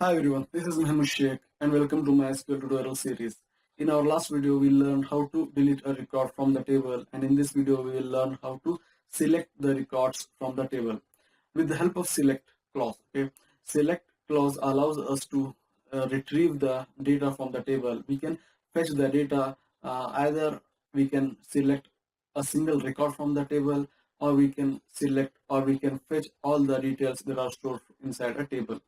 Hi everyone, this is Mohammed Sheikh and welcome to MySQL tutorial series. In our last video, we learned how to delete a record from the table, and in this video, we will learn how to select the records from the table with the help of select clause. Okay, select clause allows us to retrieve the data from the table. We can fetch the data, either we can select a single record from the table, or we can select or we can fetch all the details that are stored inside a table.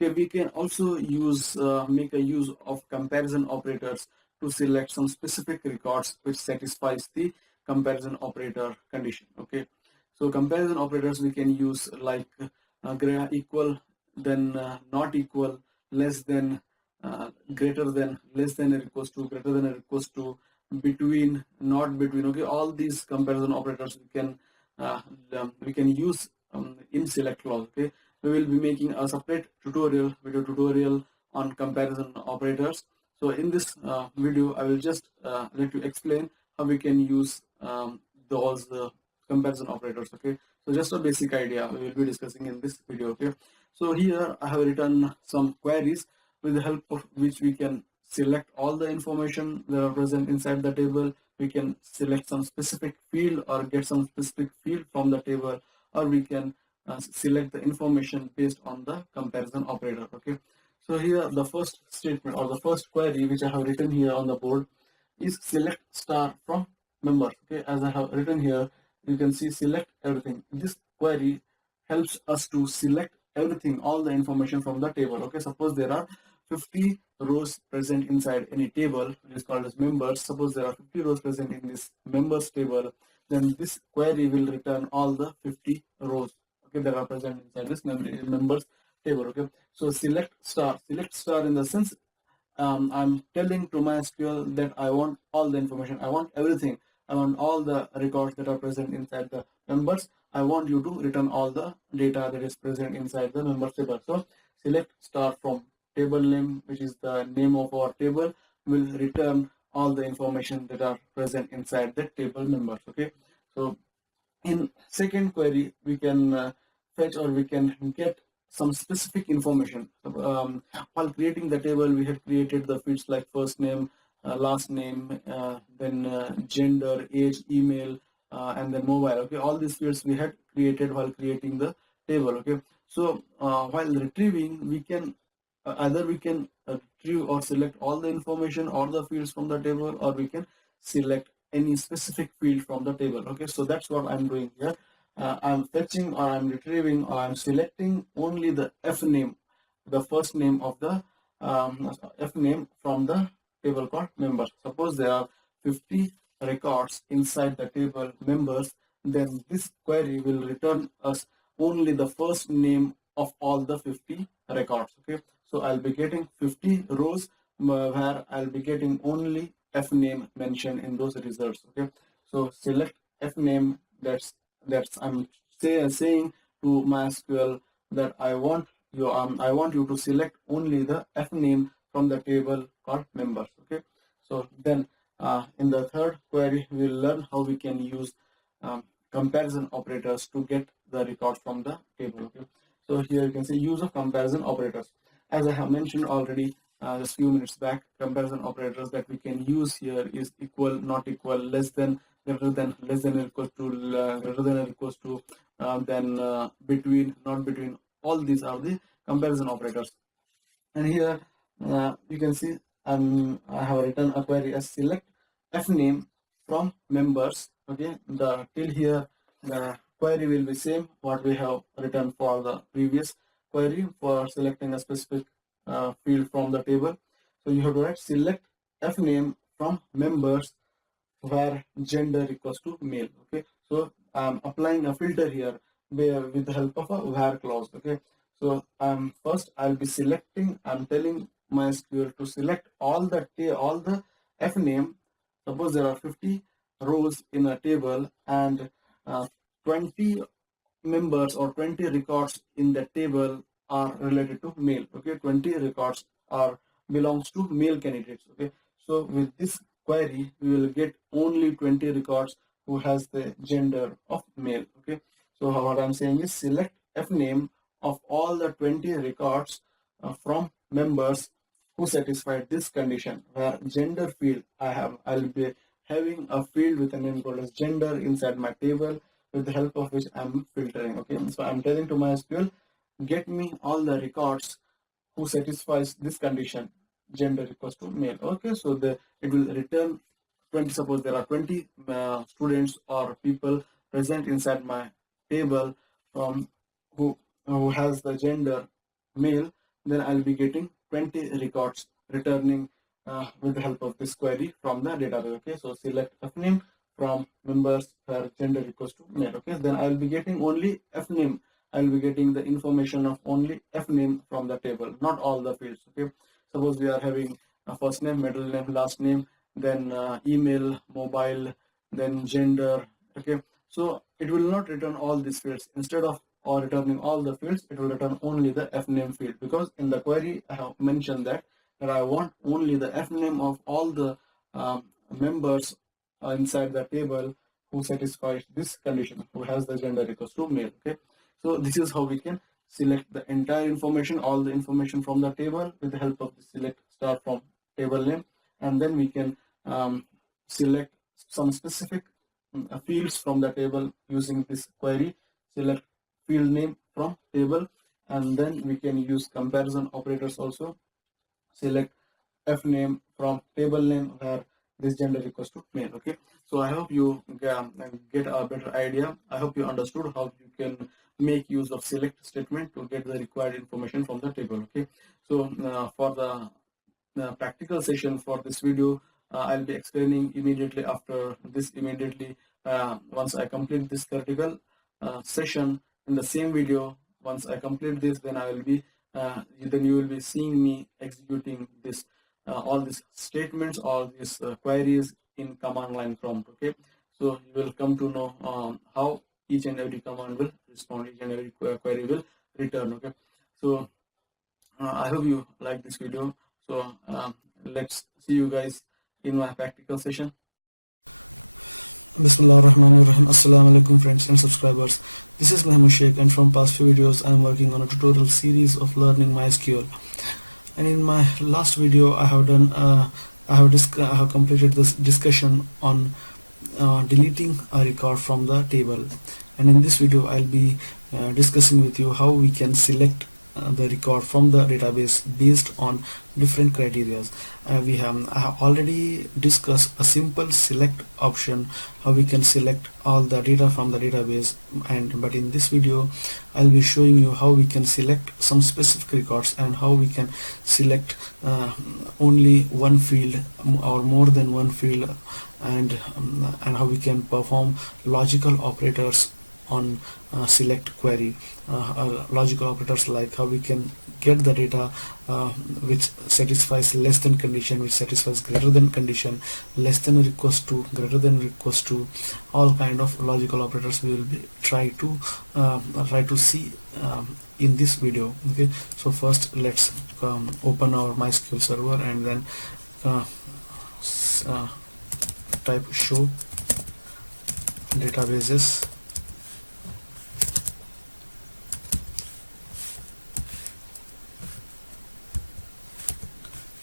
Okay, we can also make a use of comparison operators to select some specific records which satisfies the comparison operator condition. Okay, so comparison operators we can use like equal, then not equal, less than, greater than, less than or equals to, greater than or equals to, between, not between. Okay, all these comparison operators uh, we can use in select clause. Okay, we will be making a separate video tutorial on comparison operators. So in this video, I will just let you explain how we can use those comparison operators. Okay, so just a basic idea we will be discussing in this video. Okay, so here I have written some queries with the help of which we can select all the information that are present inside the table. We can select some specific field or get some specific field from the table, or we can select the information based on the comparison operator. Okay, so here the first statement or the first query which I have written here on the board is select star from members. Okay, as I have written here, you can see select everything. This query helps us to select everything, all the information from the table. Okay, suppose there are 50 rows present inside any table which is called as members. Suppose there are 50 rows present in this members table, then this query will return all the 50 rows, okay, that are present inside this members table. Okay, so select star in the sense, I'm telling to MySQL that I want all the information, I want everything, I want all the records that are present inside the members. I want you to return all the data that is present inside the members table. So select star from table name, which is the name of our table, will return all the information that are present inside the table members. Okay, so in second query we can fetch or we can get some specific information. While creating the table, we had created the fields like first name, last name, then gender, age, email, and then mobile. Okay, all these fields we had created while creating the table. Okay, so while retrieving, we can either we can retrieve or select all the information or the fields from the table, or we can select any specific field from the table. Okay, so that's what I'm doing here. I'm fetching or I'm retrieving or I'm selecting only the f name, the first name of the f name from the table called members. Suppose there are 50 records inside the table members, then this query will return us only the first name of all the 50 records. Okay, so I'll be getting 50 rows where I'll be getting only f name mentioned in those results. Okay, so select f name. That's I'm saying to MySQL that I want you to select only the f name from the table called members. Okay, so then in the third query we'll learn how we can use comparison operators to get the records from the table. Okay, so here you can see use of comparison operators. As I have mentioned already just few minutes back, comparison operators that we can use here is equal, not equal, less than, greater than, less than or equals to, greater than or equals to, then between, not between. All these are the comparison operators. And here you can see I have written a query as select f name from members. Okay, the till here the query will be same what we have written for the previous query for selecting a specific field from the table. So you have to write select f name from members where gender equals to male. Okay, so I'm applying a filter here with the help of a where clause. Okay, so first I'll be selecting, I'm telling MySQL to select all the f name. Suppose there are 50 rows in a table and 20 members or 20 records in the table are related to male. Okay, 20 records are belongs to male candidates. Okay, so with this query we will get only 20 records who has the gender of male. Okay, so what I'm saying is select f name of all the 20 records from members who satisfied this condition, where gender field I'll be having a field with a name called as gender inside my table, with the help of which I'm filtering. Okay, so I'm telling to MySQL, get me all the records who satisfies this condition, gender equals to male. Okay, so it will return 20. Suppose there are 20 students or people present inside my table from who has the gender male, then I'll be getting 20 records returning with the help of this query from the database. Okay, so select fname from members where gender equals to male. Okay, then I'll be getting only fname. I'll be getting the information of only fname from the table, not all the fields. Okay, suppose we are having a first name, middle name, last name, then email, mobile, then gender. Okay, so it will not return all these fields. Instead of returning all the fields, it will return only the fname field, because in the query I have mentioned that I want only the fname of all the members inside the table who satisfies this condition, who has the gender equals to male. Okay, so this is how we can select the entire information, all the information from the table with the help of the select star from table name, and then we can select some specific fields from the table using this query, select field name from table, and then we can use comparison operators also, select fname from table name where this gender equals to male. Okay, so I hope you get a better idea. I hope you understood how you can make use of select statement to get the required information from the table. Okay, so for the practical session for this video, I'll be explaining immediately after this. Immediately once I complete this theoretical session in the same video, once I complete this, then I will be then you will be seeing me executing this all these statements, all these queries in command line prompt. Okay, so you will come to know how each and every command will respond, each and every query will return. Okay, so I hope you like this video. So let's see you guys in my practical session. Bismillahirrahmanirrahim. Assalamu alaikum friends and subscribers. This is Mahmoud Sheikh, and from past few videos I am working on a tutorial series of learning MySQL. And in my last video I have completed this discussion on deleting a record from the table, and in this video I'll be discussing with you how we can select the record from the database based on different criteria. I have already discussed a simple select option, how we can select all the data from the database, but in this video I'll be showing you how we can select some specific records and how we can select only one field or more than one field, and how we can perform logical operators on select query, logical operators like how we can get the data which satisfies less than condition, which satisfies greater than condition, less than or equals to, greater than or equals to, all kind of logical operators we will be try to see in this video. Okay, so first let's open our MySQL server and then type show databases.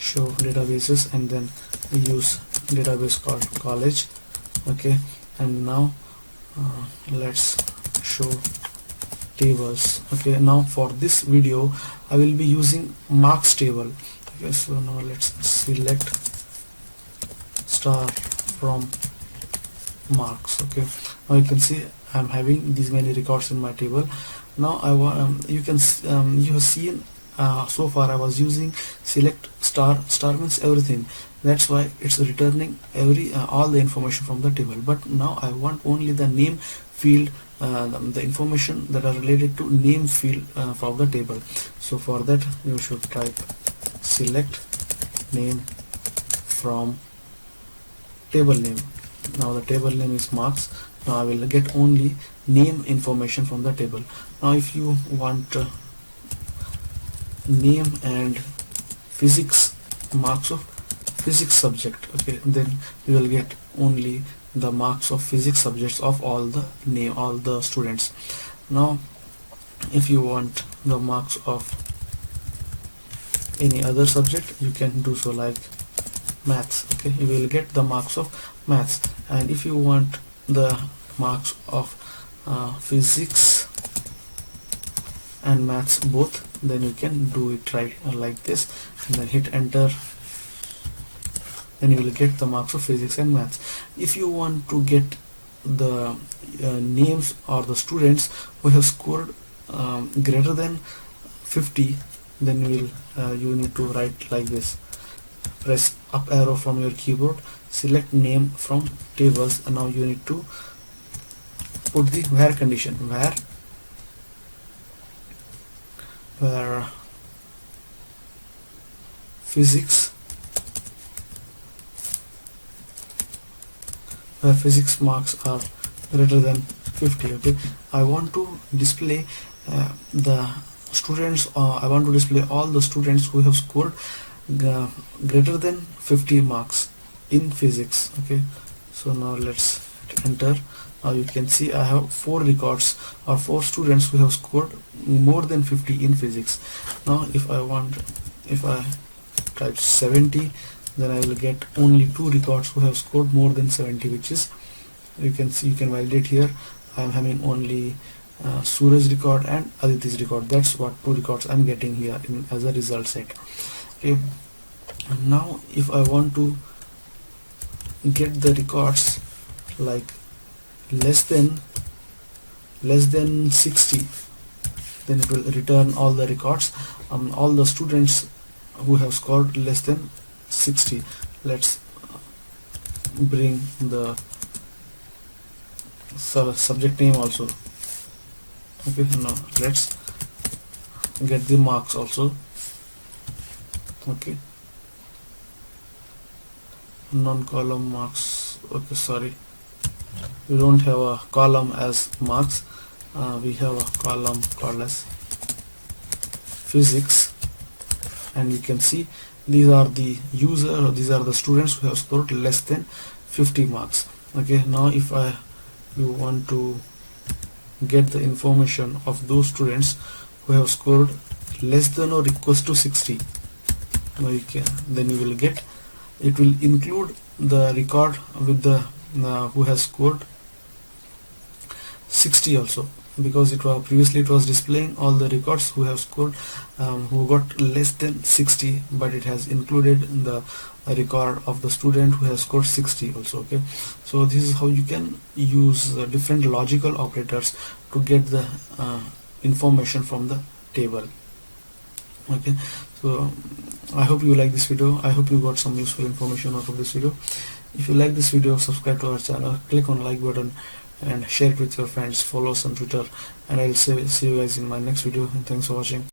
Show databases, and then we use database called college. Okay, and now let's show tables. Okay, now for this video I will be using marks table. Okay, so now let's select star from marks. Okay, now you can see I'm having these many records in my table. Now I want you have seen so far I was using select star. Star means everything, that's why it's returning all the information from the table. But now I want only the name field, the information that are related to name field from the table. So for that you should type select name from table name. Now the table name is marks. Now I will get only name information from the table. Now if you want name and physics, marks of physics subject, okay, then you will get only the marks of physics subjects of all the students. Now if you want the marks of any other subject, you can do so, like maths. Okay, you will get the marks of maths. And if you want the marks of physics and maths both, then you can do it right like this, and then hit enter. Then you will get the marks of physics and maths. If you want to get the names or the students who have scored greater than 50, then you need to write like this. Press up arrow from your keyboard, select name from tables, and now you need to put the where condition, where physics marks are greater than 50. Okay, I want to display the students, I want to display all the students who have scored greater than 50 marks in physics. Okay, so now let's hit enter. Now you can see I have 4 records or 4 students who have scored more than 50 in physics. Now if I type 70, then I will get only 2 records who have scored more than 70, which is, you can see, you can validate here, I am having only Suraj's record and Aditi's record. That's what 2 records I'm getting here as a result set. Okay, and now if I want to get the records like less than 60, then it will return all the records, all the students who have scored less than 60. Let's bring the subject name also. Okay, now let's get the marks also. Okay, non-column marks. Okay, sorry, we don't have a column as marks, we have a column called as physics, and you can see these are the these are the students who have scored less than 50 marks. Okay, now if you want to get the information of those students who have scored less than or equals to 60, now then you will get, it will include the record with the who has scored 60 also, because previously it was displaying all the records who have scored who got less than 60, but it has included the record of the student who has scored 60 also. Okay, so this is how you can use different logical operators to get the information from the table. Okay, so I hope you like this video. I hope you got some useful information out of this video. If you like this video, subscribe to our channel, click on like button and share it with your friends. Follow us on Twitter, and I'll see you guys in my next video, and thanks for watching.